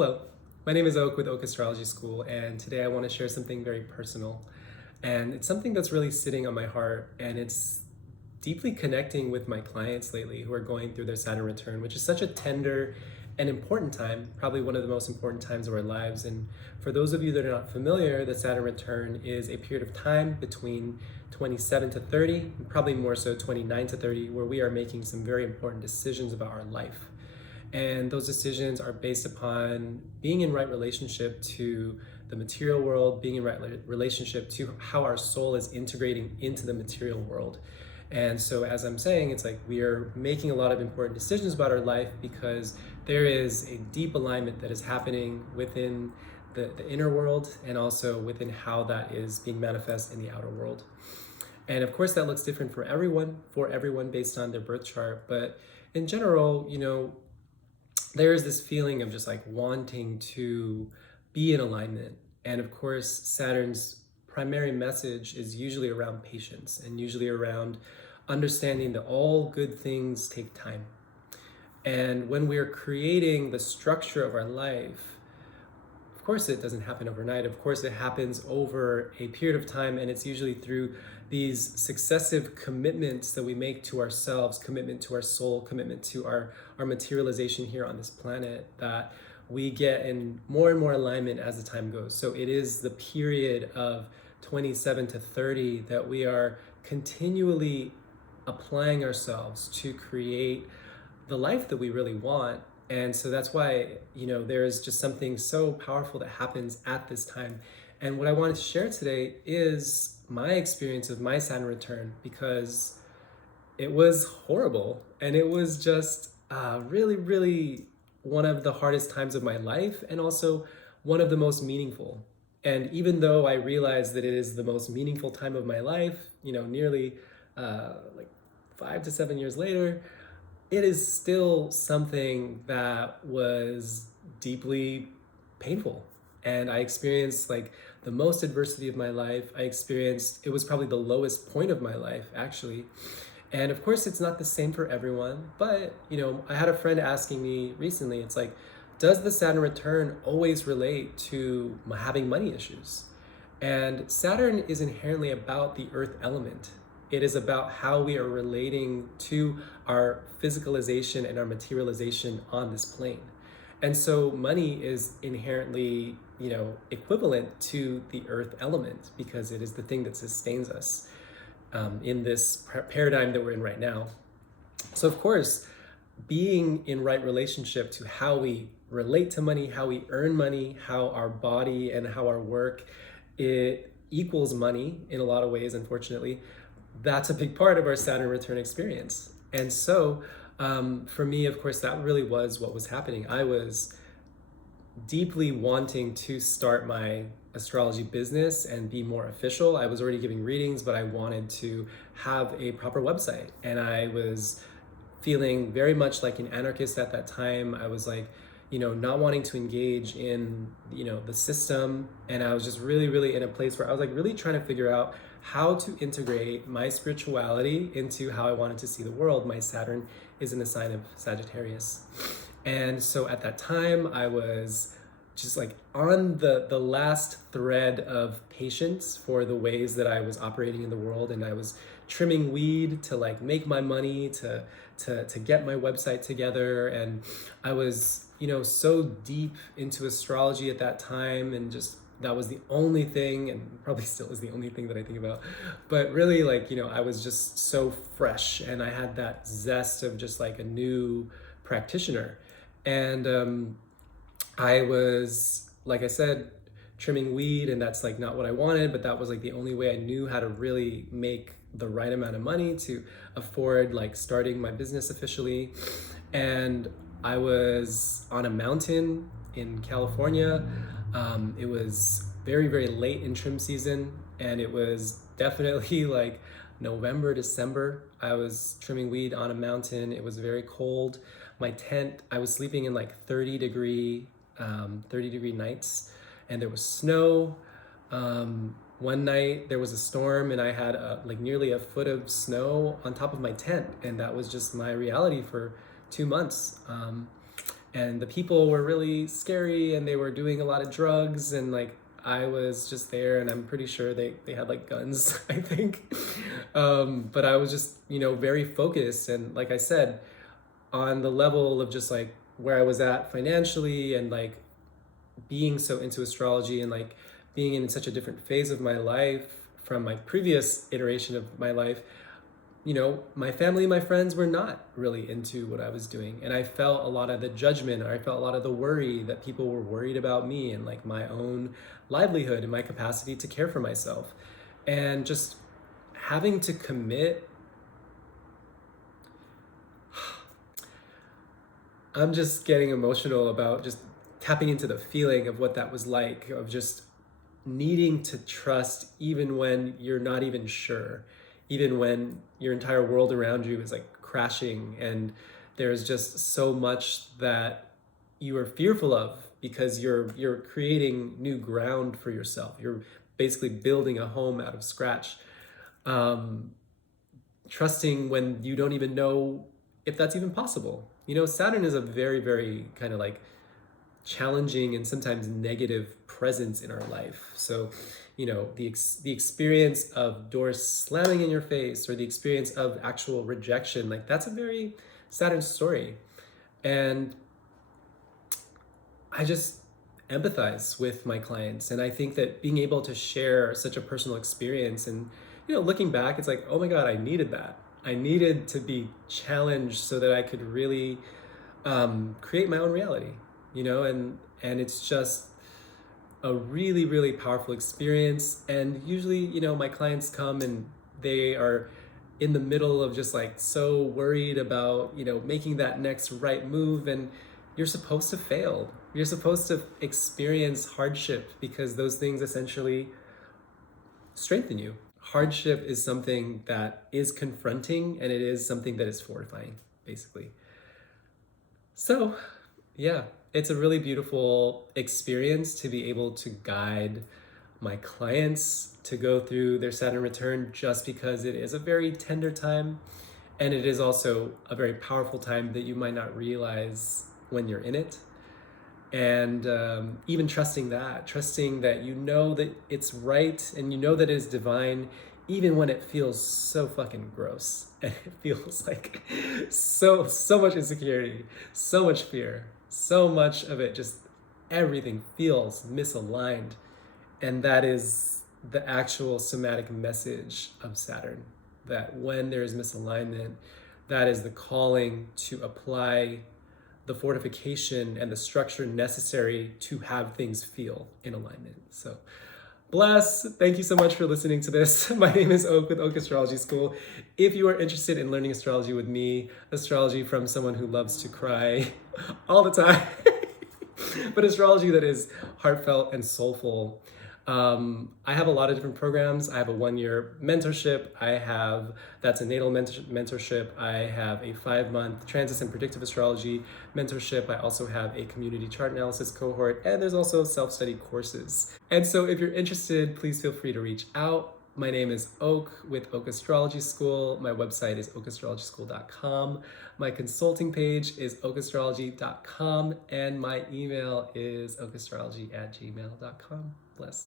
Hello, my name is Oak with Oak Astrology School, and today I want to share something very personal. And it's something that's really sitting on my heart, and it's deeply connecting with my clients lately who are going through their Saturn return, which is such a tender and important time, probably one of the most important times of our lives. And for those of you that are not familiar, the Saturn return is a period of time between 27 to 30, and probably more so 29 to 30, where we are making some very important decisions about our life. And those decisions are based upon being in right relationship to the material world, being in right relationship to how our soul is integrating into the material world. And so, as I'm saying, it's like we are making a lot of important decisions about our life because there is a deep alignment that is happening within the inner world and also within how that is being manifest in the outer world. And of course, that looks different for everyone based on their birth chart. But in general, there is this feeling of just like wanting to be in alignment. And of course, Saturn's primary message is usually around patience and usually around understanding that all good things take time. And when we're creating the structure of our life, of course, it doesn't happen overnight. Of course, it happens over a period of time, and it's usually through these successive commitments that we make to ourselves, commitment to our soul, commitment to our materialization here on this planet, that we get in more and more alignment as the time goes. So it is the period of 27 to 30 that we are continually applying ourselves to create the life that we really want. And so that's why, there is just something so powerful that happens at this time. And what I wanted to share today is my experience of my Saturn return, because it was horrible. And it was just really, really one of the hardest times of my life, and also one of the most meaningful. And even though I realize that it is the most meaningful time of my life, nearly like 5 to 7 years later, it is still something that was deeply painful. And I experienced like the most adversity of my life. It was probably the lowest point of my life, actually. And of course, it's not the same for everyone. But, I had a friend asking me recently, it's like, does the Saturn return always relate to having money issues? And Saturn is inherently about the earth element. It is about how we are relating to our physicalization and our materialization on this plane. And so money is inherently, equivalent to the earth element because it is the thing that sustains us in this paradigm that we're in right now. So of course, being in right relationship to how we relate to money, how we earn money, how our body and how our work, it equals money in a lot of ways, unfortunately. That's a big part of our Saturn return experience. And so for me, of course, that really was what was happening. I was deeply wanting to start my astrology business and be more official. I was already giving readings, but I wanted to have a proper website. And I was feeling very much like an anarchist at that time. I was like, not wanting to engage in, the system. And I was just really, really in a place where I was like really trying to figure out how to integrate my spirituality into how I wanted to see the world. My Saturn is in the sign of Sagittarius. And so at that time, I was just like on the last thread of patience for the ways that I was operating in the world. And I was trimming weed to like make my money, to get my website together. And I was, so deep into astrology at that time, and just that was the only thing, and probably still is the only thing that I think about. But really, I was just so fresh, and I had that zest of just like a new practitioner. And I was, like I said, trimming weed, and that's like not what I wanted, but that was like the only way I knew how to really make the right amount of money to afford like starting my business officially. And I was on a mountain in California. It was very, very late in trim season, and it was definitely like November, December. I was trimming weed on a mountain. It was very cold. My tent, I was sleeping in like 30 degree nights, and there was snow. One night there was a storm, and I had like nearly a foot of snow on top of my tent, and that was just my reality for 2 months. and the people were really scary and they were doing a lot of drugs, and like I was just there, and I'm pretty sure they had like guns, I think. But I was just, very focused. And like I said, on the level of just like where I was at financially, and like being so into astrology, and like being in such a different phase of my life from my previous iteration of my life, my family and my friends were not really into what I was doing. And I felt a lot of the judgment, or I felt a lot of the worry that people were worried about me and like my own livelihood and my capacity to care for myself. And just having to commit, I'm just getting emotional about just tapping into the feeling of what that was like, of just needing to trust even when you're not even sure, even when your entire world around you is like crashing, and there's just so much that you are fearful of because you're creating new ground for yourself. You're basically building a home out of scratch. Um, Trusting when you don't even know if that's even possible. Saturn is a very, very kind of like challenging and sometimes negative presence in our life. So, the experience of doors slamming in your face, or the experience of actual rejection, like that's a very Saturn story. And I just empathize with my clients. And I think that being able to share such a personal experience, and, looking back, it's like, oh my God, I needed that. I needed to be challenged so that I could really create my own reality, and it's just a really, really powerful experience. And usually, my clients come and they are in the middle of just like so worried about, making that next right move. And you're supposed to fail. You're supposed to experience hardship, because those things essentially strengthen you. Hardship is something that is confronting, and it is something that is fortifying, basically. So, yeah, it's a really beautiful experience to be able to guide my clients to go through their Saturn return, just because it is a very tender time, and it is also a very powerful time that you might not realize when you're in it. And even trusting that that it's right, and that it is divine, even when it feels so fucking gross, and it feels like so much insecurity, so much fear, so much of it, just everything feels misaligned. And that is the actual somatic message of Saturn, that when there is misalignment, that is the calling to apply the fortification and the structure necessary to have things feel in alignment. So bless. Thank you so much for listening to this. My name is Oak with Oak Astrology School. If you are interested in learning astrology with me, astrology from someone who loves to cry all the time, but astrology that is heartfelt and soulful, I have a lot of different programs. I have a 1-year mentorship. That's a natal mentorship. I have a 5-month transits and predictive astrology mentorship. I also have a community chart analysis cohort, and there's also self-study courses. And so if you're interested, please feel free to reach out. My name is Oak with Oak Astrology School. My website is oakastrologyschool.com. My consulting page is oakastrology.com, and my email is oakastrology@gmail.com. Bless.